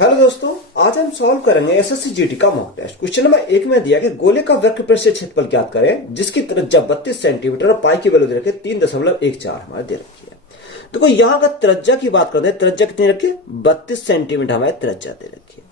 Hello दोस्तों, आज हम सॉल्व करेंगे एसएससी जीडी का मॉक टेस्ट। क्वेश्चन नंबर 1 में दिया कि गोले का वक्र पृष्ठीय क्षेत्रफल ज्ञात करें जिसकी त्रिज्या 32 सेंटीमीटर और पाई की वैल्यू दे रखी 3.14 हमारे दे रखी है। देखो यहां का त्रिज्या की बात करते हैं, त्रिज्या कितनी रखी 32 सेंटीमीटर हमारे त्रिज्या दे रखी है।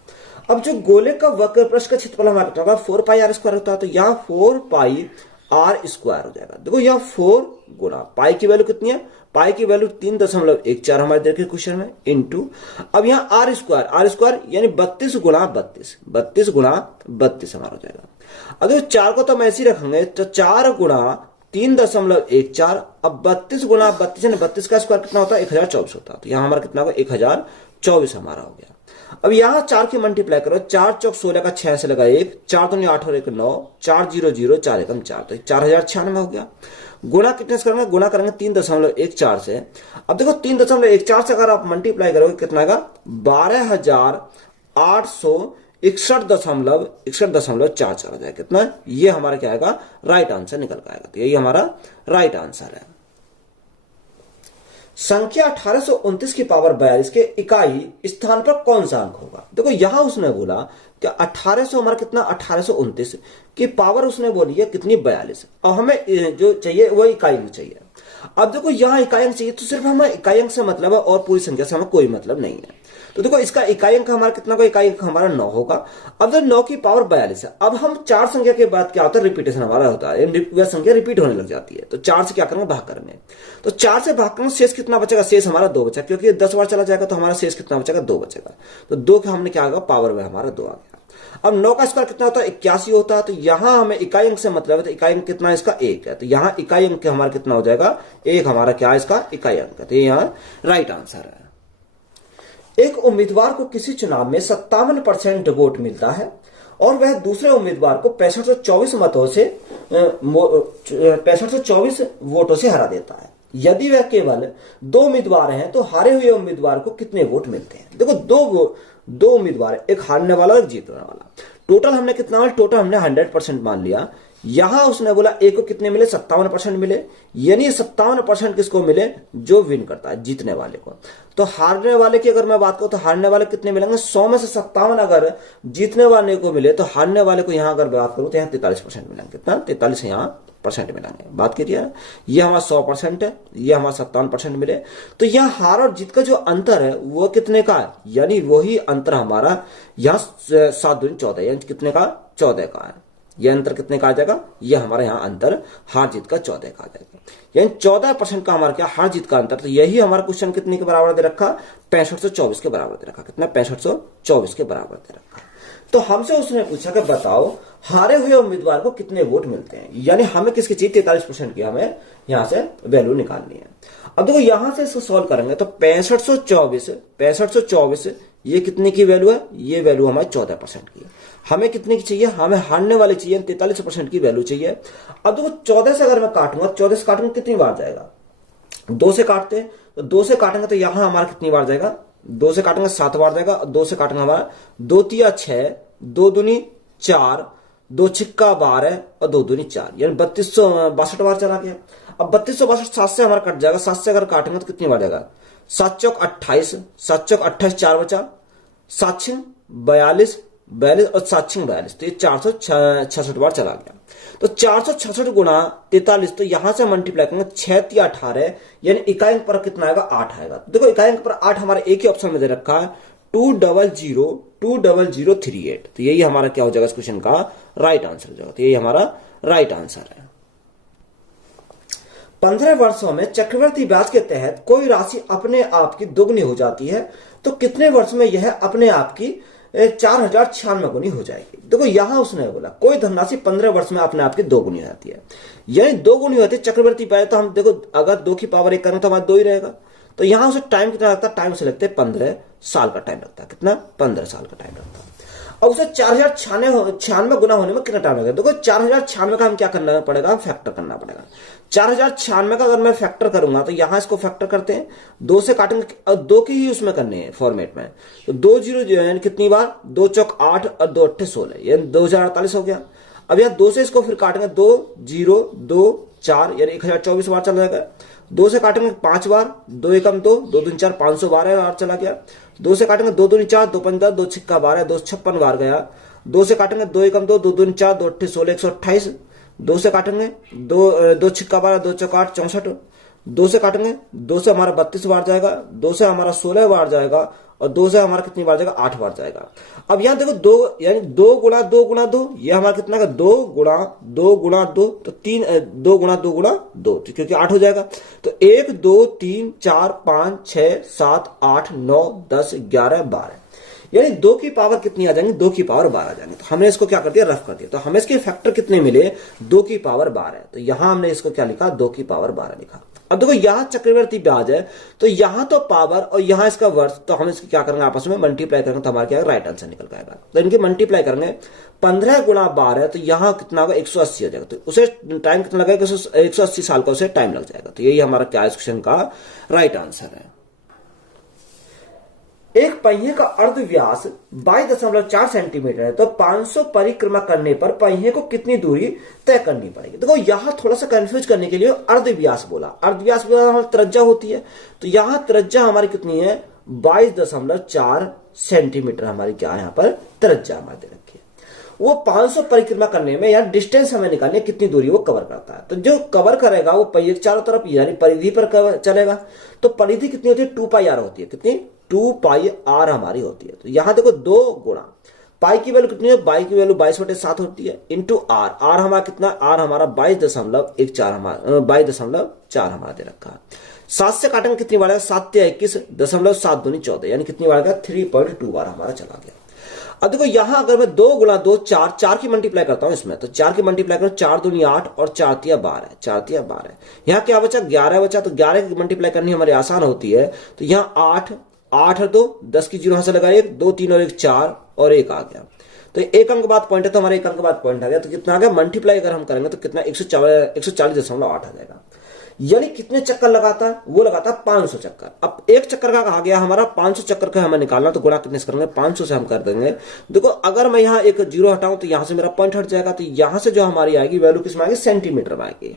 अब जो गोले का वक्र पृष्ठ का क्षेत्रफल हमारा कितना होगा 4 पाई आर स्क्वायर होता है, तो यहाँ 4 पाई आर स्क्वायर हो जाएगा। देखो यहाँ 4 गुना पाई की वैल्यू कितनी है, पाई की वैल्यू 3.14 हमारे देखिए क्वेश्चन में इंटू, अब यहाँ आर स्क्वायर यानी 32 गुना 32 गुना 32 हमारा हो जाएगा। अगर 4 को तो हम ऐसे ही रखेंगे तो 4 गुना 3.14, अब 32 गुना 32 यानी 32 का स्क्वायर कितना होता है 1024 होता है, तो यहाँ हमारा कितना होगा 1024 हमारा हो गया। अब यहां 4 की मल्टीप्लाई करो, 4 चौक 16 का 6 से लगा 1, 4 दूनी 8 और 1 9, 4 0 0 4 एकम 4, तो 4096 हो गया। गुना कितने से करेंगे, गुना करेंगे 3.14 से। अब देखो 3.14 से अगर आप मल्टीप्लाई करोगे कितना आएगा 12,861.4 आ जाएगा। कितना, ये हमारा क्या आएगा राइट आंसर निकल के आएगा, तो यही हमारा राइट आंसर है। संख्या 1829 की पावर 42 के इकाई स्थान पर कौन सा अंक होगा। देखो यहां उसने बोला कि 1800 हमारा कितना 1829 की पावर उसने बोली है कितनी 42, और हमें जो चाहिए वो इकाई अंक चाहिए। अब देखो यहां इकाई अंक चाहिए तो सिर्फ हमें इकाई अंक से मतलब है और पूरी संख्या से हमें कोई मतलब नहीं है। तो देखो इसका इकाई अंक हमारा कितना होगा, इकाई अंक हमारा 9 होगा। अब जब 9 की पावर 42 है, अब हम 4 संख्या के बाद क्या होता है रिपीटेशन हमारा होता है, वह संख्या रिपीट होने लग जाती है, तो 4 से क्या करेंगे भाग करेंगे, तो 4 से भाग करेंगे शेष कितना बचेगा, शेष हमारा 2 बचा, क्योंकि 10 बार चला जाएगा तो हमारा शेष कितना बचेगा 2 बचेगा, तो 2 का हमने क्या होगा पावर में हमारा 2 आ गया। अब 9 का स्क्वायर कितना होता है 81 होता है, तो यहां हमें इकाई अंक से मतलब है, तो इकाई अंक कितना है इसका 1 है, तो यहां इकाई अंक हमारा कितना हो जाएगा 1 हमारा क्या है इसका इकाई अंक है, तो यहां राइट आंसर है। एक उम्मीदवार को किसी चुनाव में 57% वोट मिलता है और वह दूसरे उम्मीदवार को 6524 वोटों से हरा देता है। यदि वह केवल 2 उम्मीदवार हैं तो हारे हुए उम्मीदवार को कितने वोट मिलते हैं। देखो दो उम्मीदवार, एक हारने वाला और एक जीतने वाला, टोटल हमने कितना, टोटल हमने 100% मान लिया। यहां उसने बोला एक को कितने मिले 57% मिले, यानी 57% किसको मिले जो विन करता है जीतने वाले को। तो हारने वाले की अगर मैं बात करूं तो हारने वाले कितने मिलेंगे 100 में से 57 अगर जीतने वाले को मिले तो हारने वाले को यहां अगर बात करूं तो यहां 43% मिलेंगे, कितना 43 यहां % मिलेंगे। बात कीजिए ये हमारा 100% है, ये हमारा 57% मिले, तो यहां हार और जीत का जो अंतर है वो कितने का है, यानी वही अंतर हमारा यहाँ 7 दूनी 14 यानी कितने का 14 का है। यह अंतर कितने का आ जाएगा, यह हमारे यहाँ अंतर हार जीत का 14 का आ जाएगा, यानी 14% का हमारा क्या हार जीत का अंतर। तो यही हमारा क्वेश्चन कितने के बराबर दे रखा 6524 के बराबर दे रखा, कितना 6524 के बराबर दे रखा। तो हमसे उसने पूछा कि बताओ हारे हुए उम्मीदवार को कितने वोट मिलते हैं, यानी हमें किसकी चाहिए 43% की हमें यहां से वैल्यू निकालनी है। अब देखो यहां से इसको सॉल्व करेंगे तो 6524 ये कितने की वैल्यू है, ये वैल्यू हमारी 14% की है। हमें कितने की चाहिए, हमें हारने वाले चाहिए 43% की वैल्यू चाहिए। अब देखो 14 से अगर मैं काटूंगा, 14 से काटूंगा कितनी बार जाएगा, 2 से काटते हैं तो 2 से काटेंगे तो यहां हमारा कितनी बार जाएगा, 2 से काटेंगे 7 बार जाएगा, 2 से काटेंगे हमारा 2 तिया 6, 2 दूनी 4, 2 छिक्का 12 और 2 दूनी 4, यानी 3262 बार चला गया। अब 3262 7 से हमारा कट जाएगा, 7 से अगर काटेंगे तो कितनी बार जाएगा 7 चौक 28, 7 चौक 28 4 बचा, 7 छिंग 42 और 7 छिंग 42, तो ये 466 बार चला गया। तो 466 गुना 43, तो यहां से मल्टीप्लाई करेंगे 6 तिया 18 यानी इकाई अंक पर कितना आएगा 8 आएगा। देखो इकाई अंक पर 8 हमारे एक ही ऑप्शन में दे रखा है 20038, तो यही हमारा क्या हो जाएगा इस क्वेश्चन का राइट आंसर हो जाएगा, तो यही हमारा राइट आंसर है। 15 वर्षों में चक्रवृद्धि ब्याज के तहत कोई राशि अपने आप की दोगुनी हो जाती है तो कितने वर्ष में यह अपने आप की 4096 गुनी हो जाएगी। देखो यहां उसने बोला कोई धनराशि 15 वर्ष में अपने आप की 2 गुनी हो जाती है, यानी 2 गुनी होती है चक्रवृद्धि ब्याज। तो हम देखो अगर 2 की पावर 1 करें तो हमारा 2 ही रहेगा, तो यहां उसे टाइम कितना लगता है, टाइम से लगता है 15 साल का टाइम लगता है, कितना 15 साल का टाइम लगता है। अब उसे 4096 गुना होने में कितना टाइम लगेगा, देखो 4096 का हम क्या करना पड़ेगा, फैक्टर करना पड़ेगा। 4096 का अगर मैं फैक्टर करूंगा तो यहां इसको फैक्टर करते हैं, 2 से काटेंगे और 2 के ही उसमें करने हैं फॉर्मेट में, तो 2 0 यानी कितनी बार 2 चौक 8 और 2 8 16 यानी 2048 हो गया। अब यहां 2 से इसको फिर काटेंगे 2 0 2 4 यानी 1024 बार चला जाएगा। 2 से काटेंगे 5 बार, 2 एकम 2, 2 दूनी 4, 512 बार चला गया। 2 से काटेंगे 2 दूनी 4, 2 पंच 10, 2 छिक्का 12, 2 56 बार गया। 2 से काटेंगे 2 एकम 2, 2 दूनी 4, 2 अट्ठे 16, 128। 2 से काटेंगे 2 छिक्का 12, 2 चौका 8, 64। 2 से काटेंगे 2 से हमारा 32 बार जाएगा, 2 से हमारा 16 बार जाएगा और 2 से हमारा कितनी बार जाएगा, 8 बार जाएगा। अब यहां देखो 2 यानी 2 गुणा 2 गुणा 2, ये हमारा कितना का 2 गुणा 2 गुणा 2, तो 2 गुणा 2 गुणा 2, क्योंकि 8 हो जाएगा। तो 1 2 3 4 5 6 7 8 9 10 11 12, यानी 2 की पावर कितनी आ जाएंगी, 2 की पावर 12 आ जाएंगे। तो हमने इसको क्या कर दिया, रफ कर दिया। तो हमें इसके फैक्टर कितने मिले, 2 की पावर 12। तो यहां हमने इसको क्या लिखा, 2 की पावर 12 लिखा। अब देखो यहां चक्रवर्ती ब्याज है, तो यहां तो पावर और यहां इसका वर्ष, तो हम इसकी क्या करेंगे, आपस में मल्टीप्लाई करेंगे तो हमारा क्या राइट आंसर निकल जाएगा। तो इनकी मल्टीप्लाई करेंगे 15 गुणा 12, तो यहां कितना होगा, 180 हो जाएगा। तो उसे टाइम कितना लगेगा, 180 साल का उसे टाइम लग जाएगा। तो यही हमारा क्या इस क्वेश्चन का राइट आंसर है। एक पहिए का अर्ध व्यास 22.4 सेंटीमीटर है, तो 500 परिक्रमा करने पर पहिए को कितनी दूरी तय करनी पड़ेगी। देखो यहां थोड़ा सा कंफ्यूज करने के लिए अर्ध व्यास बोला। अर्ध व्यास त्रिज्या होती है, तो यहां त्रिज्या हमारी कितनी है, 22.4 सेंटीमीटर हमारी क्या है, यहां पर त्रिज्या हमारे दे रखी है। वो 500 परिक्रमा करने में या डिस्टेंस हमें निकालने कितनी दूरी वो कवर करता है। तो जो कवर करेगा वो पहिए के चारों तरफ यानी परिधि पर चलेगा। तो परिधि कितनी होती है, 2 पाई आर होती है। कितनी, 2 पाई आर हमारी होती है। तो यहां देखो 2 गुणा पाई की वैल्यू कितनी है, पाई की वैल्यू 22/7 होती है, इंटू आर। आर हमारा कितना, आर हमारा 22.14 हमारा 22.4 हमारा दे रखा है। 7 से काटेंगे कितनी बार, 7 या 21.7 दूनी 14, यानी कितनी बार, 3.2 बार हमारा चला गया। अब देखो यहां अगर मैं 2 गुणा 2 4 की मल्टीप्लाई करता हूं इसमें, तो 4 की मल्टीप्लाई करो, 4 दूनी 8 और 4 तिया 12 है, 4 तिया 12 है। यहां क्या बचा, 11 बचा। तो 11 की मल्टीप्लाई करनी हमारी आसान होती है। तो यहां 8 8 और 2 10 की जीरो यहां से लगाइए, 2 3 और 1 4 और 1 आ गया। तो 1 अंक बाद पॉइंट है, तो हमारे 1 अंक बाद पॉइंट आ गया। तो कितना आ गया, मल्टीप्लाई अगर हम करेंगे तो कितना 140.8 आ जाएगा। यानी कितने चक्कर लगाता है, वो लगाता है 500 चक्कर। अब एक चक्कर का आ गया हमारा 500 चक्कर का हमें निकालना, तो गुणा कितने से करेंगे, 500 से हम कर देंगे। देखो अगर मैं यहाँ एक जीरो हटाऊं तो यहां से मेरा पॉइंट हट जाएगा। तो यहां से जो हमारी आएगी वैल्यू किसमें आएगी, सेंटीमीटर में आएगी।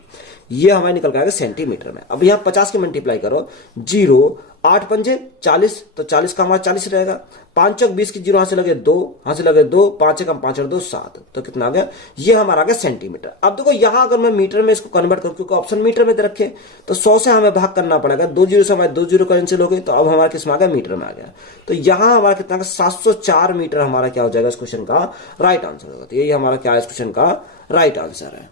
ये हमारे निकल के आएगा सेंटीमीटर में। अब यहाँ 50 की मल्टीप्लाई करो, 0 8 पंजे 40, तो 40 का हमारा 40 रहेगा। 5 चौक 20 की जीरो यहां से लगे 2, यहां से लगे 2, 5 कम 5 और 2 7, तो कितना आ गया, ये हमारा आ गया सेंटीमीटर। अब देखो यहां अगर मैं मीटर में इसको कन्वर्ट करूं, क्योंकि ऑप्शन मीटर में दे रखे, तो 100 से हमें भाग करना पड़ेगा। 2 जीरो से हमारे 2 जीरो कैंसिल हो गए, तो अब हमारा किसमें आ गया, मीटर में आ गया। तो यहां हमारा कितना 704 मीटर हमारा क्या हो जाएगा, इस क्वेश्चन का राइट आंसर होगा। तो यही हमारा क्या है, इस क्वेश्चन का राइट आंसर है।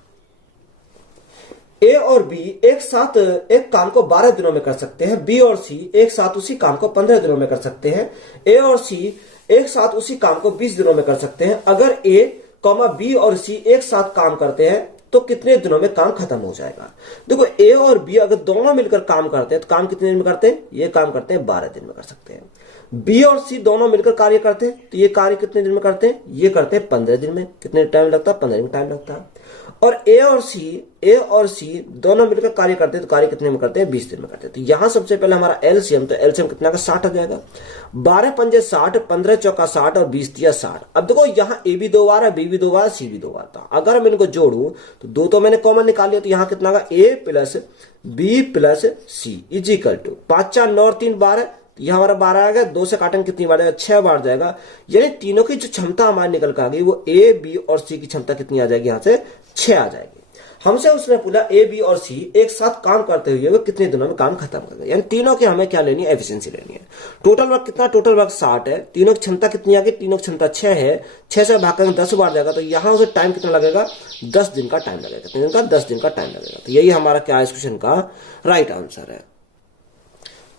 ए और बी एक साथ एक काम को 12 दिनों में कर सकते हैं। बी और सी एक साथ उसी काम को 15 दिनों में कर सकते हैं। ए और सी एक साथ उसी काम को 20 दिनों में कर सकते हैं। अगर ए कॉमा बी और सी एक साथ काम करते हैं तो कितने दिनों में काम खत्म हो जाएगा। देखो ए और बी अगर दोनों मिलकर काम करते हैं तो काम कितने दिन में करते हैं, ये काम करते हैं 12 दिन में कर सकते हैं। बी और सी दोनों मिलकर कार्य करते हैं तो ये कार्य कितने दिन में करते हैं, ये करते हैं 15 दिन में। कितने टाइम लगता है, 15 दिन टाइम लगता है। और ए और सी दोनों मिलकर कार्य करते हैं तो कार्य कितने में करते हैं, 20 दिन में करते हैं। तो यहां सबसे पहले हमारा एलसीएम, तो एलसीएम कितना का 60 आ जाएगा। 12 पंजे 60, 15 चौका 60 और 20 तिया 60। अब देखो यहाँ ए भी 2 बार है, बी भी 2 बार, सी भी 2 बार था। अगर मैं इनको जोड़ू तो 2 तो मैंने कॉमन निकाल लिया, तो यहाँ कितना का A plus B plus C is equal to 5 4 9 और 3 12, यह हमारा 12 आ गया। 2 से काटेंगे कितनी बार जाएगा, 6 बार जाएगा। यानी तीनों की जो क्षमता हमारी निकल कर आ गई वो ए बी और सी की क्षमता कितनी आ जाएगी, यहां से 6 आ जाएगी। हमसे उसने पूछा ए बी और सी एक साथ काम करते हुए वो कितने दिनों में काम खत्म कर गए। यानी तीनों की हमें क्या लेनी है, एफिशिएंसी लेनी है। टोटल वर्क कितना, टोटल वर्क 60 है। तीनों की क्षमता कितनी आ गई, तीनों की क्षमता 6 है। 6 से भाग कर 10 बार जाएगा, तो यहां उसे टाइम कितना लगेगा, 10 दिन का टाइम लगेगा। कितने दिन का, 10 दिन का टाइम लगेगा। तो यही हमारा क्या है, इस क्वेश्चन का राइट आंसर है।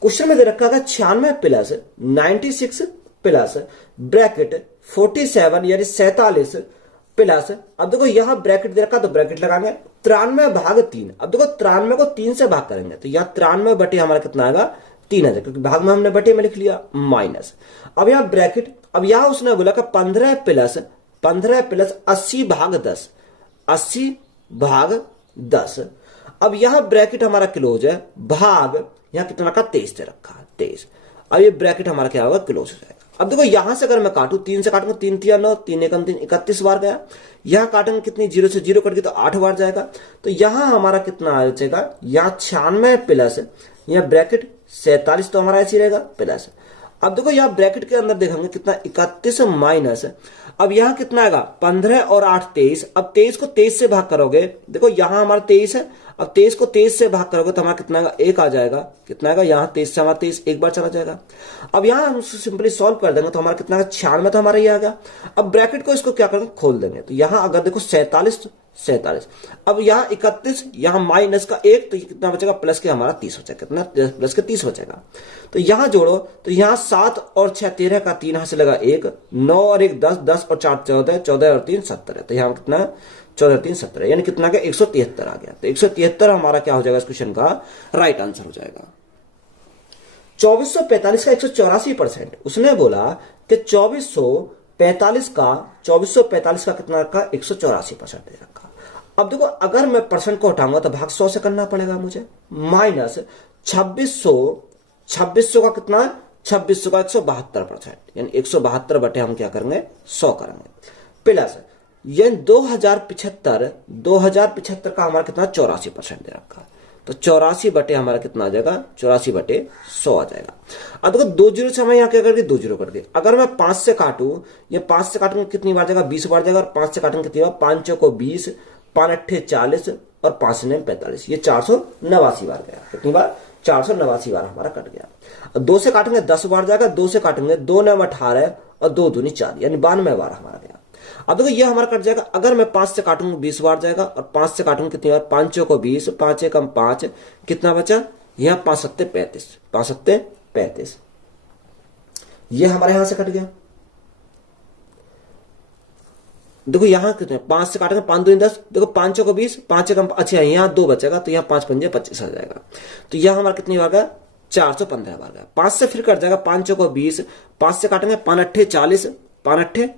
क्वेश्चन में दे रखा है 96 प्लस 96 प्लस ब्रैकेट 47 यानी 47 प्लस, अब देखो यहां ब्रैकेट दे रखा तो ब्रैकेट लगाएंगे 93 भाग 3। अब देखो 93 को 3 से भाग करेंगे तो यहां 93 बटे हमारा कितना आएगा, 3 आ जाएगा, क्योंकि भाग में हमने बटे में लिख लिया माइनस। अब यहां ब्रैकेट, अब यहां उसने बोला कि 15 प्लस 80 भाग 10, 80 भाग 10। अब यहां ब्रैकेट हमारा क्लोज है, भाग यहां कितना का 23 दे रखा है, 23। अब ये ब्रैकेट हमारा क्या होगा, क्लोज हो जाएगा। अब देखो यहां से अगर मैं काटू, 3 से काटूंगा, 3 तिया 9, 3 एकम 3, 31 बार गया। यहां काटेंगे कितनी, 0 से 0 कट गई तो 8 बार जाएगा। तो यहां हमारा कितना आ जाएगा, यहाँ 96 प्लस यह ब्रैकेट 47 तो हमारा ऐसे रहेगा प्लस। अब देखो यहाँ ब्रैकेट के अंदर देखेंगे कितना, 31 माइनस, अब यहाँ कितना आएगा 15 और 8 23। अब 23 को 23 से भाग करोगे, देखो यहाँ हमारा 23 है, अब 23 को 23 से भाग करोगे तो हमारा कितना आएगा, 1 आ जाएगा। कितना आएगा, यहाँ 23 से हमारा 23 एक बार चला जाएगा। अब यहाँ हम सिंपली सॉल्व कर देंगे तो हमारा कितना आएगा, 96 तो हमारा ये आ गया। अब ब्रैकेट को इसको क्या करेंगे, खोल देंगे। तो यहाँ अगर देखो 47 47, अब यहाँ 31, यहाँ माइनस का 1 तो कितना बचेगा, प्लस के हमारा 30 बचेगा। कितना, प्लस के 30 बचेगा। तो यहाँ जोड़ो तो यहाँ 7 और 6 13 का 3 यहां से लगा 1, 9 और 1 10, 10 और 4 14, 14 और 3 17 है। तो यहाँ कितना, 14 और 3 17, यानी कितना का 173 आ गया। तो 173 हमारा क्या हो जाएगा, इस क्वेश्चन का राइट आंसर हो जाएगा। 2445 का 184%। उसने बोला कि 2445 का कितना रखा, 184% दे रखा। अब देखो अगर मैं परसेंट को हटाऊंगा तो भाग 100 से करना पड़ेगा मुझे, माइनस 2600 का कितना है, 2600 का 172%, यानी 172 बटे हम क्या करेंगे, 100 करेंगे, प्लस यानी 2075 का हमारा कितना 84% दे रखा। तो 84 बटे हमारा कितना आ जाएगा, 84 बटे 100 आ जाएगा। अब देखो 2 जीरो से हमें यहाँ क्या कर दी, 2 जीरो कर दी। अगर मैं 5 से काटू, ये 5 से काटूंगा कितनी बार जाएगा, 20 बार जाएगा। और 5 से काटूंगा कितनी बार, 5 को 20, 5 अट्ठे 40 और 5 ने 45, ये 489 बार गया। कितनी बार, 489 बार हमारा कट गया। 2 से काटेंगे 10 बार जाएगा, 2 से काटेंगे 2 9 18 और 2 दूनी 4, यानी 92 बार हमारा गया। अब देखो ये हमारा कट जाएगा। अगर मैं 5 से काटूंगा 20 बार जाएगा, और 5 से काटूंगा कितनी बार, 5 को 20, 5 एकम 5, कितना बचा, यहां 5 सत्ते 35, 5 सत्ते 35, ये हमारे यहां से कट गया। देखो यहां कितने, 5 से काटेंगे 5 दूनी 10, देखो 5 को 20, 5 एकम, अच्छा यहां 2 बचेगा तो यहां 5 पंजे 25 आ जाएगा। तो यह हमारा कितनी बार गया, 415 बार गया। 5 से फिर कट जाएगा, 5 को 20, 5 से काटेंगे 5 अट्ठे 40, 5 अट्ठे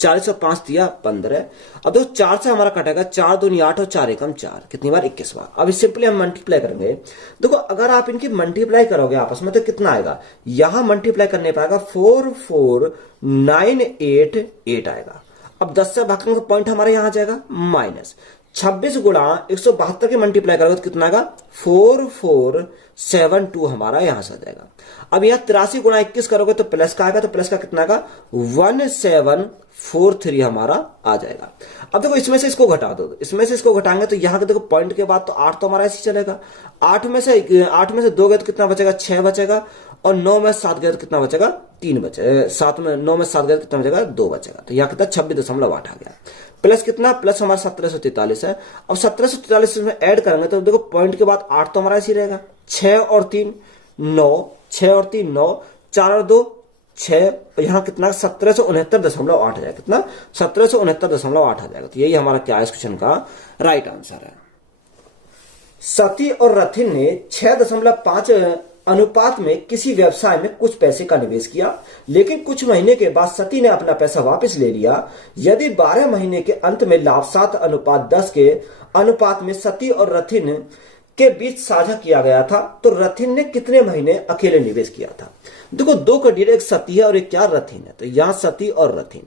40 और 5 दिया 15। अब देखो 4 से हमारा कटेगा, 4 दूनी 8 और 4 एकम 4, कितनी बार, 21 बार। अब सिंपली हम मल्टीप्लाई करेंगे। देखो अगर आप इनकी मल्टीप्लाई करोगे आपस में तो कितना आएगा, यहां मल्टीप्लाई करने पाएगा 44988 आएगा। अब 10 से भागने का पॉइंट हमारे यहां आ जाएगा, माइनस 26 गुणा 172 के मल्टीप्लाई करोगे तो कितना आएगा, 4472 हमारा यहां से आ जाएगा। अब यह 83 गुणा 21 करोगे तो प्लस का आएगा, तो प्लस का कितना आएगा, 1743 हमारा आ जाएगा। अब देखो इसमें से इसको घटा दो, इसमें से इसको घटाएंगे तो यहां के देखो पॉइंट के बाद तो 8 तो हमारा ऐसे चलेगा। 8 में से 2 गए तो कितना बचेगा, 6 बचेगा। और 9 में 7 गए तो कितना बचेगा, 3 बचे। 9 में 7 गए तो कितना बचेगा, 2 बचेगा। तो यहां कितना 26.8 आ गया। प्लस कितना, प्लस हमारा 1743 है। अब 1743 में ऐड करेंगे तो देखो पॉइंट के बाद 8 तो हमारा ऐसे रहेगा। 6 और 3 9, 6 और 3 9, 4 और 2 6, यहां कितना 1769.8 आ जाएगा। कितना, 1769.8 आ जाएगा। तो यही हमारा क्या है इस क्वेश्चन का राइट आंसर है। सती और रथिन ने 6.5 अनुपात में किसी व्यवसाय में कुछ पैसे का निवेश किया, लेकिन कुछ महीने के बाद सती ने अपना पैसा वापस ले लिया। यदि 12 महीने के अंत में लाभ 7:10 के अनुपात में सती और रथिन के बीच साझा किया गया था, तो रथिन ने कितने महीने अकेले निवेश किया था। देखो 2 कैंडिडेट, एक सती है और एक क्या, रथिन है। तो यहां सती और रथिन।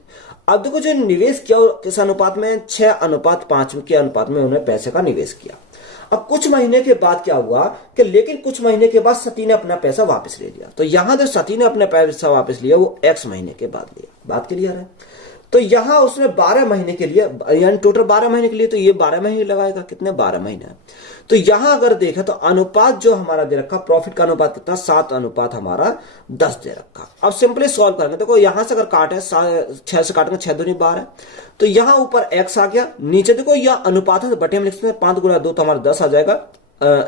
अब देखो जो निवेश किया किस अनुपात में, 6:5 के अनुपात में उन्होंने पैसे का निवेश किया। अब कुछ महीने के बाद क्या हुआ कि, लेकिन कुछ महीने के बाद सती ने अपना पैसा वापस ले लिया। तो यहां जो सती ने अपना पैसा वापस लिया वो x महीने के बाद लिया। बात क्लियर है। तो यहां उसने 12 महीने के लिए, यानी टोटल 12 महीने के लिए, तो ये 12 महीने लगाएगा। कितने, 12 महीने। तो यहां अगर देखें तो अनुपात जो हमारा दे रखा, प्रॉफिट का अनुपात कितना, 7:10 हमारा दे रखा। अब सिंपली सॉल्व करेंगे। देखो यहां से अगर काटे 6 से काटेंगे 6 दूनी 12, तो यहां ऊपर x आ गया, नीचे देखो यह अनुपात है, बटे में लिखते हैं 5 गुणा 2 तो हमारा 10 आ जाएगा।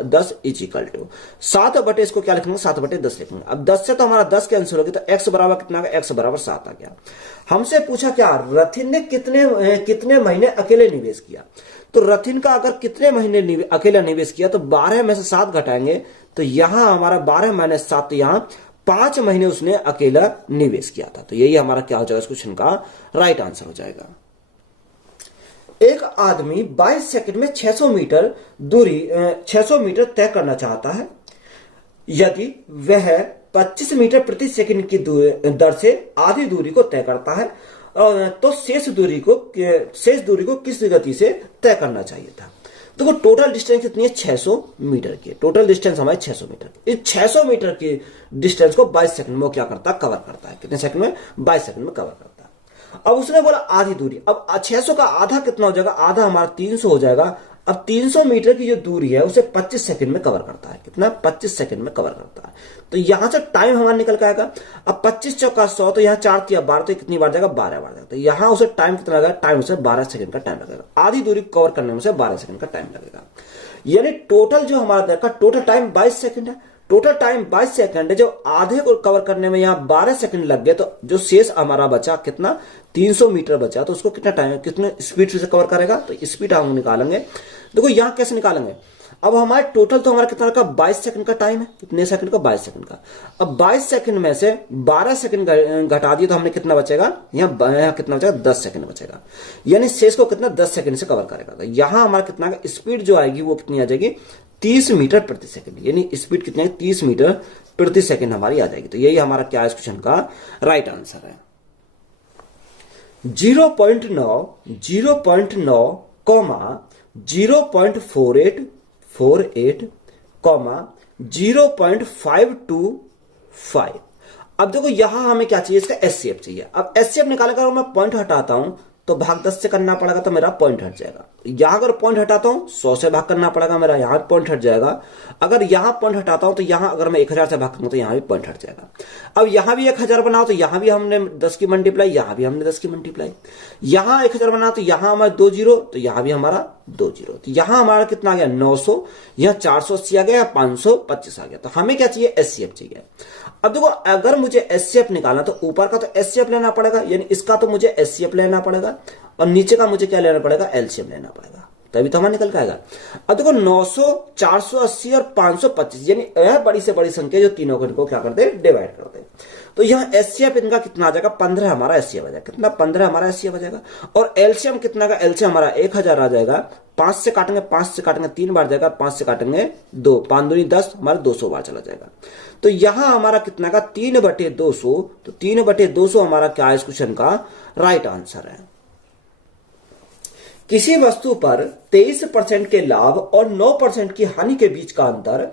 10 इज इक्वल टू 7 बटे, इसको क्या लिखेंगे, 7 बटे 10 लिखेंगे। अब 10 से तो हमारा 10 कैंसिल हो गया, तो x बराबर कितना आ गया, x बराबर 7 आ गया। हमसे पूछा क्या, रथिन ने कितने महीने अकेले निवेश किया। तो रथिन का अगर कितने महीने अकेला निवेश किया, तो 12 में से 7 घटाएंगे तो यहां हमारा 12 माइनस 7, तो यहां 5 महीने उसने अकेला निवेश किया था। तो यही हमारा क्या हो जाएगा इस क्वेश्चन का राइट आंसर हो जाएगा। एक आदमी 22 सेकंड में 600 मीटर दूरी 600 मीटर तय करना चाहता है। यदि वह 25 मीटर प्रति सेकंड की दर से आधी दूरी को तय करता है, तो शेष दूरी को किस गति से तय करना चाहिए था। देखो टोटल डिस्टेंस कितनी है, 600 मीटर की। टोटल डिस्टेंस हमारी 600 मीटर। इस 600 मीटर की डिस्टेंस को 22 सेकंड में क्या करता है, कवर करता है। कितने सेकंड में, 22 सेकंड में कवर करता है। अब उसने बोला आधी दूरी। अब 600 का आधा कितना हो जाएगा, आधा हमारा 300 हो जाएगा। अब 300 मीटर की जो दूरी है उसे 25 सेकंड में कवर करता है। कितना, 25 सेकंड में कवर करता है। तो यहां से टाइम हमारा निकल के आएगा। अब 25 चौका 100, तो यहाँ 4 तिया 12, तो कितनी बार जाएगा, 12 बार जाएगा। तो यहां उसे टाइम कितना लगेगा, टाइम उसे 12 सेकंड का टाइम लगेगा। आधी दूरी कवर करने में उसे 12 सेकंड का टाइम लगेगा। यानी टोटल जो हमारा देखा, टोटल टाइम 22 सेकंड है। टोटल टाइम 22 सेकंड है। जो आधे को कवर करने में यहाँ 12 सेकंड लग गए, तो जो शेष हमारा बचा कितना, 300 मीटर बचा, तो उसको कितना टाइम, कितने स्पीड से कवर करेगा, तो स्पीड हम निकालेंगे। देखो यहां कैसे निकालेंगे। अब हमारे टोटल तो हमारा कितना का 22 सेकंड का टाइम है। कितने सेकंड का, 22 सेकंड का। अब 22 सेकंड में से 12 सेकंड घटा दिए तो हमने कितना बचेगा, यहाँ कितना बचेगा, 10 सेकंड बचेगा। यानी शेष को कितना, 10 सेकंड से कवर करेगा। तो यहां हमारा कितना का स्पीड जो आएगी वो कितनी आ जाएगी, 30 मीटर प्रति सेकंड। यानी स्पीड कितनी है, 30 मीटर प्रति सेकंड हमारी आ जाएगी। तो यही हमारा क्या है इस क्वेश्चन का राइट आंसर है। 0.9 0.48 0.525। अब देखो यहां हमें क्या चाहिए, इसका एचसीएफ चाहिए। अब एचसीएफ निकालने का मैं पॉइंट हटाता हूं तो भाग 10 से करना पड़ेगा, तो मेरा पॉइंट हट जाएगा। यहां अगर पॉइंट हटाता हूं 100 से भाग करना पड़ेगा, मेरा यहां पॉइंट हट जाएगा। अगर यहां पॉइंट हटाता हूं तो यहां अगर मैं 1000 से भाग करूंगा तो यहां भी पॉइंट हट जाएगा। अब यहां भी 1000 बनाओ तो यहां भी हमने 10 की मल्टीप्लाई, यहां भी हमने 10 की मल्टीप्लाई। यहां 1000 बनाओ तो यहां हमारा 2 जीरो, तो यहां भी हमारा 2 जीरो। तो यहां हमारा कितना आ गया, 900। यहां 480 आ गया, 525 आ गया। तो हमें क्या चाहिए, एचसीएफ चाहिए। अब देखो अगर मुझे एचसीएफ निकालना तो ऊपर का तो एचसीएफ लेना पड़ेगा, यानी इसका तो मुझे एचसीएफ लेना पड़ेगा, और नीचे का मुझे क्या लेना पड़ेगा, एलसीएम लेना पड़ेगा, तभी तो हमारा निकल के आएगा। अब देखो 900, 480 और 525, यानी यह बड़ी से बड़ी संख्या जो तीनों को क्या करते हैं, डिवाइड करते हैं। तो यहाँ एचसीएफ इनका कितना आ जाएगा, 15 हमारा एचसीएफ आ जाएगा। कितना, 15 हमारा एचसीएफ आ जाएगा। और एलसीएम कितना का, एलसीएम हमारा 1000 आ जाएगा। 5 से काटेंगे, 3 बार जाएगा, 5 से काटेंगे 2, 5 दूनी 10, हमारा 200 बार चला जाएगा। तो यहां हमारा कितना का, 3/200। तो 3/200 हमारा क्या है इस क्वेश्चन का राइट आंसर है। किसी वस्तु पर 23% के लाभ और 9% की हानि के बीच का अंतर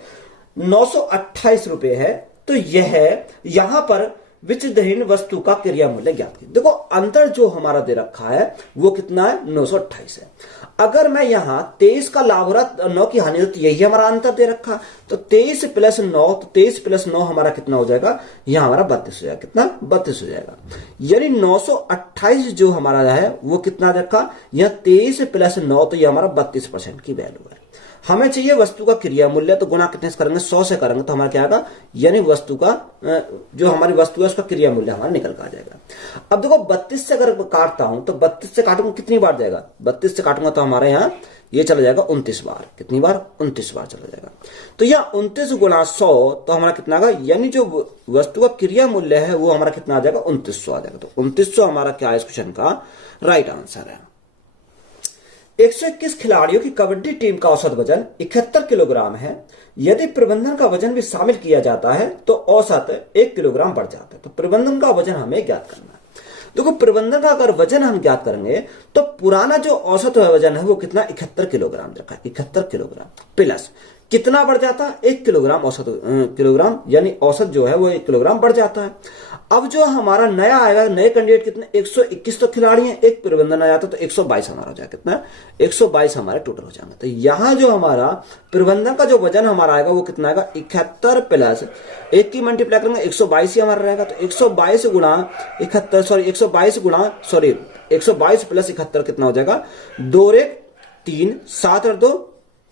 928 रुपए है, तो यह यहां पर विचदहीन वस्तु का क्रिया मूल्य ज्ञात कीजिए। देखो अंतर जो हमारा दे रखा है वो कितना है, 928 है। अगर मैं यहां 23 का लाभ हो रहा, 9 की हानि होती है, यही हमारा अंतर दे रखा। तो 23 + 9, तो 23 + 9 हमारा कितना हो जाएगा, यहां हमारा 32 हो जाएगा। कितना, 32 हो जाएगा। यानी 928 जो हमारा है वो कितना रखा, यह 23 + 9, तो यह हमारा 32% की वैल्यू है। हमें चाहिए वस्तु का क्रिया मूल्य, तो गुना कितने से करेंगे, 100 से करेंगे तो हमारा क्या आएगा, यानी वस्तु का जो हमारी वस्तु है उसका क्रिया मूल्य हमारा निकल कर आ जाएगा। अब देखो 32 से अगर काटता हूं तो 32 से काटूंगा कितनी बार जाएगा, 32 से काटूंगा तो हमारे यहाँ ये चला जाएगा 29 बार। कितनी बार, 29 बार चला जाएगा। तो यह 29 × 100 तो हमारा कितना आएगा, यानी जो वस्तु का क्रिया मूल्य है वो हमारा कितना आ जाएगा, 2900 आ जाएगा। तो 2900 हमारा क्या है इस क्वेश्चन का राइट आंसर है। 121 खिलाड़ियों की कबड्डी टीम का औसत वजन 71 किलोग्राम है। यदि प्रबंधन का वजन भी शामिल किया जाता है तो औसत 1 किलोग्राम बढ़ जाता है। तो प्रबंधन का वजन हमें ज्ञात करना है। देखो प्रबंधन का अगर वजन हम ज्ञात करेंगे तो पुराना जो औसत वजन है वो कितना, 71 किलोग्राम रखा है। 71 किलोग्राम प्लस कितना बढ़ जाता है, 1 किलोग्राम औसत किलोग्राम, यानी औसत जो है वो 1 किलोग्राम बढ़ जाता है। अब जो हमारा नया आएगा, नए कैंडिडेट कितने, 121 तो खिलाड़ी हैं, एक प्रबंधन आ जाता है तो 122 हमारा हो जाएगा। कितना, 122 हमारे टोटल हो जाएंगे। तो यहां जो हमारा प्रबंधन का जो वजन हमारा आएगा वो कितना आएगा, 71 + 1 की मल्टीप्लाई करेंगे 122 ही हमारा रहेगा। तो 122 × 71, सॉरी 122 + 71 कितना हो जाएगा, 2 × 3, 7 और 2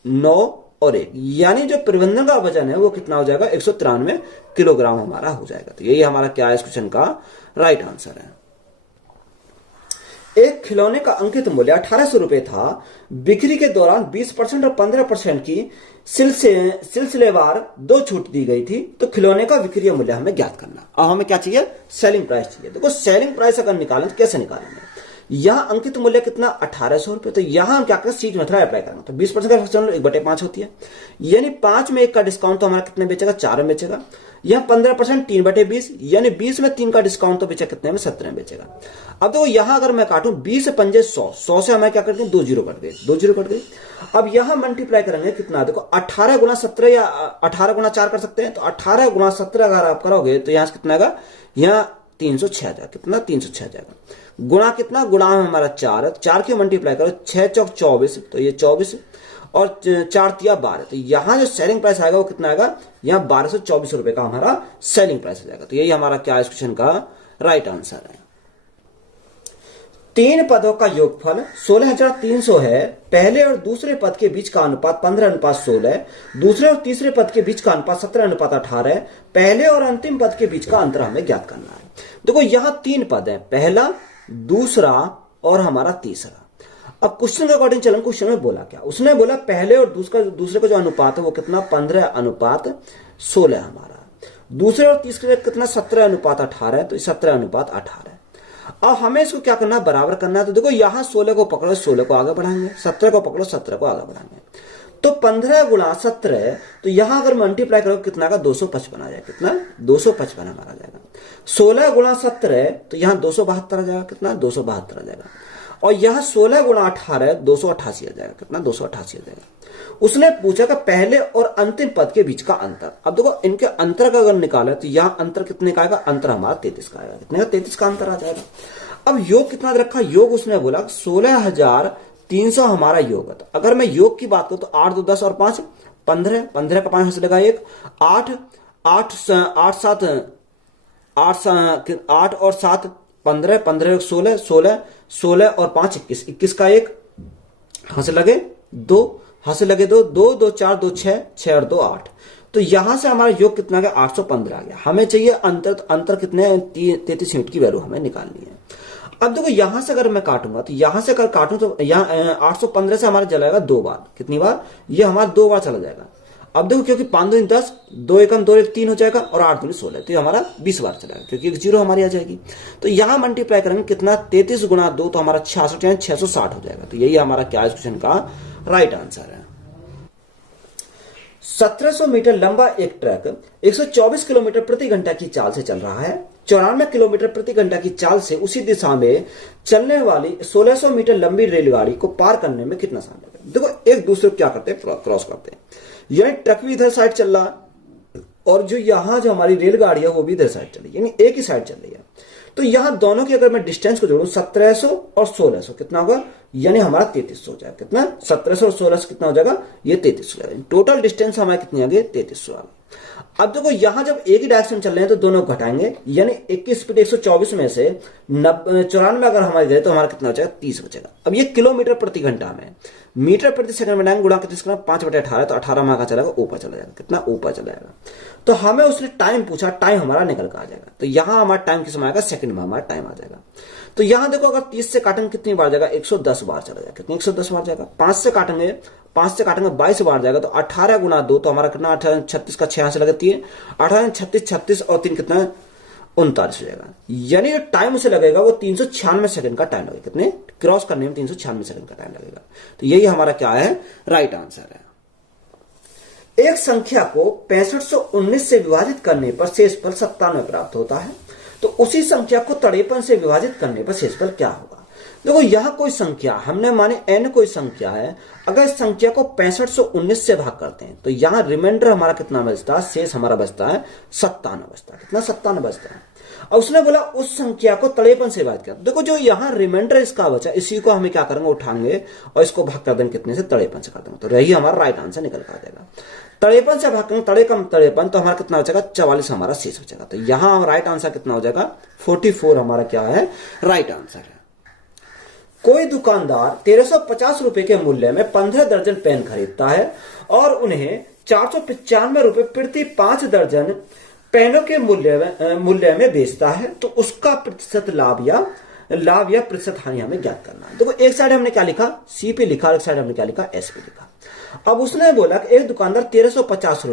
9 और 1, यानी जो प्रबंधन का वजन है वो कितना हो जाएगा, 193 किलोग्राम हमारा हो जाएगा। तो यही हमारा क्या है इस क्वेश्चन का राइट आंसर है। एक खिलौने का अंकित मूल्य 1800 रुपए था। बिक्री के दौरान 20% और 15% की सिलसिलेवार 2 छूट दी गई थी। तो खिलौने का विक्रय मूल्य हमें ज्ञात करना। अब हमें क्या चाहिए, सेलिंग प्राइस चाहिए। देखो सेलिंग प्राइस अगर निकालें तो कैसे निकालेंगे, यहाँ अंकित मूल्य कितना 1800 रुपए। तो यहाँ हम क्या करें, सीट मेथड अप्लाई करेंगे। तो 20% का फैक्टर 1/5 होती है, यानी 5 में 1 का डिस्काउंट तो हमारा कितने बेचेगा, 4 में बेचेगा। यहाँ 15% 3/20, यानी 20 में 3 का डिस्काउंट तो बेचा कितने में, 17 में बेचेगा। अब देखो यहाँ अगर मैं काटूं 20 पंजे 100, 100 से हमें क्या करते हैं, 2 जीरो कट गए, 2 जीरो कट गए। अब यहाँ मल्टीप्लाई करेंगे कितना, देखो 18 गुना 17 या 18 गुना 4 कर सकते हैं। तो 18 गुना 17 अगर आप करोगे तो यहाँ कितना आएगा, यहाँ 306 आ जाएगा, कितना 306 आ जाएगा। गुणा कितना, गुणा हमारा 4 है, 4 की मल्टीप्लाई करो, 6 चौक 24, तो ये 24 और 4 तिया 12। तो यहाँ जो सेलिंग प्राइस आएगा वो कितना आएगा, यहाँ 1224 रुपए का हमारा सेलिंग प्राइस आ जाएगा। तो यही हमारा क्या इस क्वेश्चन का राइट आंसर है। 3 पदों का योगफल 16,300 है। पहले और दूसरे पद के बीच का अनुपात 15:16, दूसरे और तीसरे पद के बीच का अनुपात 17:18, पहले और अंतिम पद के बीच का अंतर हमें ज्ञात करना है। देखो यहाँ 3 पद है, पहला, दूसरा और हमारा तीसरा। अब क्वेश्चन के अकॉर्डिंग चलन, क्वेश्चन में बोला क्या, उसने बोला पहले और दूसरे का जो अनुपात है वो कितना 15:16 हमारा, दूसरे और तीसरे का कितना 17:18, तो 17:18। अब हमें इसको क्या करना है, बराबर करना है। तो देखो यहाँ 16 को पकड़ो, 16 को आगे बढ़ाएंगे, 17 को पकड़ो, 17 को आगे बढ़ाएंगे। तो 15 गुणा 17, तो यहां अगर मल्टीप्लाई करोगे कितना आएगा, 255 आ जाएगा, कितना 255 हमारा आ जाएगा। 16 गुणा 17, तो यहाँ 272 आ जाएगा, कितना 272 आ जाएगा। और यहाँ 16 गुणा 18, 288 आ जाएगा, कितना 288 आ जाएगा। उसने पूछा कि पहले और अंतिम पद के बीच का अंतर। अब देखो इनके अंतर का अगर निकाले तो यहाँ अंतर कितने का आएगा, अंतर हमारा 33 का आएगा, कितने का 33 का अंतर आ जाएगा। अब योग कितना रखा, योग उसने बोला 16,300 हमारा योग है। तो अगर मैं योग की बात करूं तो 8 2 10 और 5 15, 15 का 5 हंस लगा 1, 8 8 7 8 और 7 15, 15 16 16 16 और 5 21, 21 का 1 हंस लगे 2, हंस लगे 2 2 2 4 2 6 6 और 2 8। तो यहां से हमारा योग कितना आ गया, 815 आ गया। हमें चाहिए अंतर, तो अंतर कितने 33 यूनिट की वैल्यू हमें निकालनी है। अब देखो यहां से अगर मैं काटूंगा, तो यहां से अगर काटूं तो यहाँ 815 से हमारा चला जाएगा 2 बार, कितनी बार, ये हमारा 2 बार चला जाएगा। अब देखो क्योंकि 5 2 10, 2 एकम 2 1 3 हो जाएगा और 8 2 16, तो ये हमारा 20 बार चलेगा, क्योंकि एक जीरो हमारी आ जाएगी। तो यहां मल्टीप्लाई करेंगे कितना, 33 गुणा 2, तो हमारा 66 यानी 660 हो जाएगा। तो यही हमारा क्या इस क्वेश्चन का राइट आंसर है। 1700 मीटर लंबा एक ट्रक 124 किलोमीटर प्रति घंटा की चाल से चल रहा है। 94 किलोमीटर प्रति घंटा की चाल से उसी दिशा में चलने वाली 1600 मीटर लंबी रेलगाड़ी को पार करने में कितना समय लगेगा। देखो एक दूसरे को क्या करते हैं, क्रॉस करते हैं, यानी ट्रक भी इधर साइड चल रहा है और जो यहां जो हमारी रेलगाड़ी है वो भी इधर साइड चल रही है, यानी एक ही साइड चल रही है। तो यहां दोनों की अगर मैं डिस्टेंस को जोड़ूं 1700 और 1600 कितना होगा, यानी हमारा 3300 हो जाएगा। कितना 1700 और 1600 कितना हो जाएगा, ये 3300 हो जाएगा। टोटल डिस्टेंस हमारा कितनी आ गई, 3300 आ गई। अब देखो यहां जब एक ही डायरेक्शन चल रहे हैं तो दोनों घटाएंगे, यानी एक की स्पीड 124 में से 94 अगर हमारे गए तो हमारा कितना हो जाएगा, 30 बचेगा। अब ये किलोमीटर प्रति घंटा में, मीटर प्रति सेकंड में डालेंगे, गुणा कितना करना 5/18, तो 18 में चला जाएगा, ऊपर चला जाएगा, कितना ऊपर चला जाएगा। तो हमें उसने टाइम पूछा, टाइम हमारा निकल कर आ जाएगा। तो यहां हमारा टाइम किस में आएगा, सेकंड में हमारा टाइम आ जाएगा। तो यहां देखो अगर 30 से काटेंगे कितनी बार जाएगा, 110 बार चला जाएगा, कितनी 110 बार जाएगा। 5 से काटेंगे 22 बार जाएगा, तो 18 गुणा 2, तो हमारा कितना 18 36 का 6 से लगती है, 18 36 36 और 3 कितना 39 हो जाएगा। यानी जो टाइम उसे लगेगा वो 396 सेकंड का टाइम लगेगा, कितने क्रॉस करने में 396 सेकंड का टाइम लगेगा। तो यही हमारा क्या है, राइट आंसर है। एक संख्या को 6519 से विभाजित करने पर शेषफल 97 प्राप्त होता है, तो उसी संख्या को 53 से विभाजित करने पर शेषफल क्या होगा। देखो यह कोई संख्या, हमने माने n कोई संख्या है, अगर इस संख्या को 6519 से भाग करते हैं तो यहां रिमाइंडर हमारा कितना बचता है, शेष हमारा बचता है 57 बचता है, कितना 57 बचता है। और उसने बोला उस संख्या को 53 से विभाजित कर। देखो जो यहां रिमाइंडर इसका बचा, इसी को हमें क्या करेंगे, उठाएंगे और इसको भाग कर देंगे कितने से, 53 से कर देंगे, तो यही हमारा राइट आंसर निकल कर आ जाएगा। 53 से भाग करेंगे, 53, तो हमारा कितना बचेगा, 44 हमारा शेष बचेगा। तो यहां राइट आंसर कितना हो जाएगा, 44 हमारा क्या है, राइट आंसर है। कोई दुकानदार 1350 रुपए के मूल्य में 15 दर्जन पेन खरीदता है और उन्हें 495 रुपए प्रति 5 दर्जन पेनों के मूल्य में बेचता है, तो उसका प्रतिशत लाभ या लाभ या प्रतिशत हानि हमें ज्ञात करना है। देखो एक साइड हमने क्या लिखा, सी पे लिखा, और एक साइड हमने क्या लिखा, एस पे लिखा। अब उसने बोला कि एक दुकानदार 1350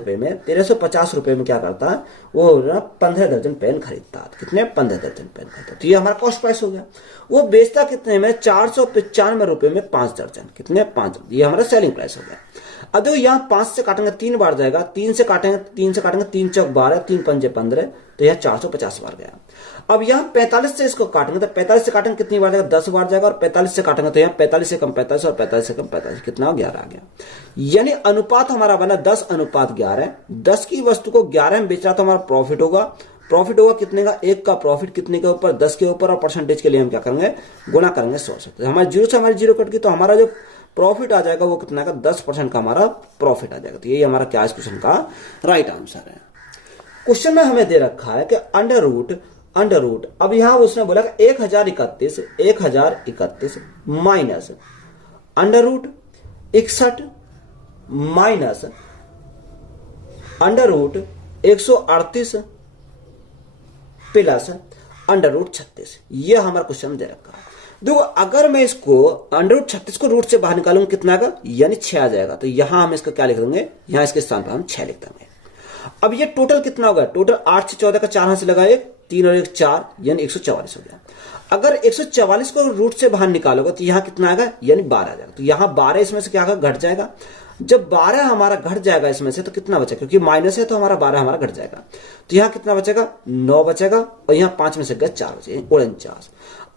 रुपए में क्या करता है, वो ना 15 दर्जन पेन खरीदता है। कितने? 15 दर्जन पेन खरीदता। तो ये हमारा कॉस्ट प्राइस हो गया। वो बेचता कितने में? 495 रुपए में 5 दर्जन। कितने? 5। ये हमारा सेलिंग प्राइस हो गया। अब देखो यहाँ 5 से काटेंगे 3 बार जाएगा, 3 से काटेंगे 3 चौक 12, 3 पंजे 15, तो यह 450 बार गया। अब यहाँ 45 से इसको काटेंगे, तो 45 से काटेंगे कितनी बार जाएगा? 10 बार जाएगा। और 45 से काटेंगे तो यहाँ 45 से कम 45 और 45 से कम 45, कितना? 11 आ गया। यानी अनुपात हमारा बना 10:11। 10 की वस्तु को 11 में बेच रहा तो हमारा प्रॉफिट होगा। प्रॉफिट होगा कितने का? 1 का प्रॉफिट कितने के ऊपर? 10 के ऊपर। और परसेंटेज के लिए हम क्या करेंगे? गुणा करेंगे 100 से। तो हमारे 0 से हमारी 0 कट गई, तो हमारा जो प्रॉफिट आ जाएगा वो कितना का? 10% का हमारा प्रॉफिट आ जाएगा। तो यही हमारा क्या इस क्वेश्चन का राइट आंसर है। क्वेश्चन में हमें दे रखा है कि अंडर रूट। अब यहां उसने बोला कि 1031 minus under root 61 minus under root 138 plus under root 36। यह हमारा क्वेश्चन दे रखा है। देखो अगर मैं इसको अंडर रूट 36 को रूट से बाहर निकालूंगा कितना आएगा? यानी 6 आ जाएगा। तो यहां हम इसका क्या लिख देंगे? यहां इसके स्थान पर हम 6 लिख देंगे। अब ये टोटल कितना होगा? टोटल 8 से 14 का 4 हाथ से लगाए, 3 और 1 4, यानी 144 हो गया। अगर 144 को रूट से बाहर निकालोगे तो यहां कितना आएगा? यानी 12 आ जाएगा। तो यहां 12 इसमें से क्या घट जाएगा। जब 12 हमारा घट जाएगा इसमें से, तो कितना बचेगा? क्योंकि माइनस है तो हमारा 12 हमारा घट जाएगा। तो यहां कितना बचेगा? 9 बचेगा। और यहां 5 में से गए 4 बचे, 49।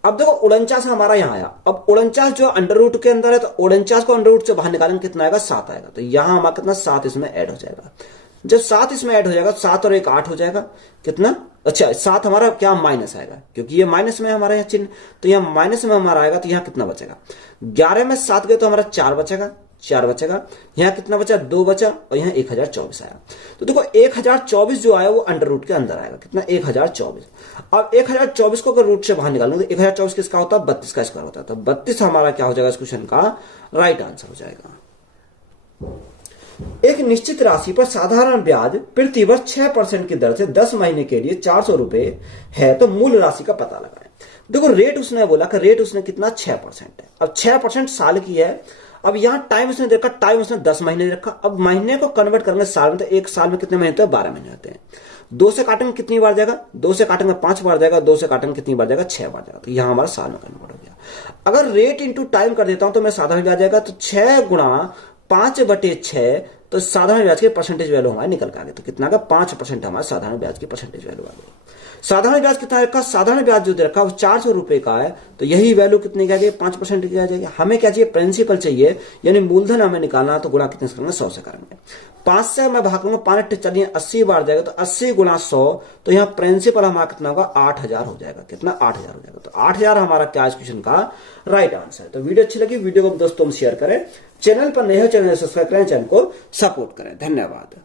अब देखो 49 हमारा यहां आया। अब 49 जो अंडर रूट के अंदर है, तो 49 को अंडर रूट से बाहर निकालेंगे कितना आएगा? 7 आएगा। तो यहां हमारा कितना? 7 इसमें ऐड हो जाएगा। जब 7 इसमें ऐड हो जाएगा, 7 और 1 8 हो जाएगा। कितना? अच्छा 7 हमारा क्या? माइनस आएगा, क्योंकि ये माइनस में हमारा यहाँ चिन्ह, तो यहाँ माइनस में हमारा आएगा। तो यहाँ कितना बचेगा? 11 में 7 गए तो हमारा 4 बचेगा। यहाँ कितना बचा? 2 बचा। और यहाँ 1024 आया। तो देखो 1024 जो आया वो अंडर रूट के अंदर आएगा। कितना? 1024। अब 1024 को अगर रूट से बाहर निकालेंगे तो 1024 किसका होता है? 32 का स्क्वायर होता है। तो 32 हमारा क्या हो जाएगा? इस क्वेश्चन का राइट आंसर हो जाएगा। एक निश्चित राशि पर साधारण ब्याज प्रति वर्ष 6% की दर से 10 महीने के लिए 400 रुपए है, तो मूल राशि का पता लगाएं। देखो रेट उसने बोला कि रेट उसने कितना? 6% है। अब 6% साल की है। अब यहां टाइम उसने देखा, टाइम उसने 10 महीने रखा। अब महीने को कन्वर्ट करेंगे साल में, तो एक साल में कितने महीने होते हैं? 12 महीने होते हैं। 2 से काटेंगे कितनी बार जाएगा? 2 से काटेंगे 5 बार जाएगा। 2 से काटेंगे कितनी बार जाएगा? 6 बार जाएगा। तो यहां हमारा साल में कन्वर्ट हो गया। अगर रेट इंटू टाइम कर देता हूं तो मैं साधारण ब्याज जाएगा, तो 6 गुणा 5/6, तो साधारण ब्याज के परसेंटेज वैल्यू हमारे निकल के आ गए। तो कितना का? 5% हमारे साधारण ब्याज की परसेंटेज वैल्यू आ गई। साधारण ब्याज कितना रखा? साधारण ब्याज जो दे रखा वो 400 रुपए का है। तो यही वैल्यू कितनी की आ जाएगी? 5% की आ जाएगी। हमें क्या चाहिए? प्रिंसिपल चाहिए, यानी मूलधन हमें निकालना है। तो गुणा कितने से करेंगे? 100 से करेंगे। 5 से मैं भाग करूंगा, 5 चलिए 80 बार जाएगा। तो 80 गुणा 100, तो यहाँ प्रिंसिपल हमारा कितना होगा? 8000 हो जाएगा। कितना? 8000 हो जाएगा। तो 8000 हमारा क्या इस क्वेश्चन का राइट आंसर है। तो वीडियो अच्छी लगी, वीडियो को दोस्तों शेयर करें। चैनल पर नए हो, चैनल सब्सक्राइब करें, चैनल को सपोर्ट करें। धन्यवाद।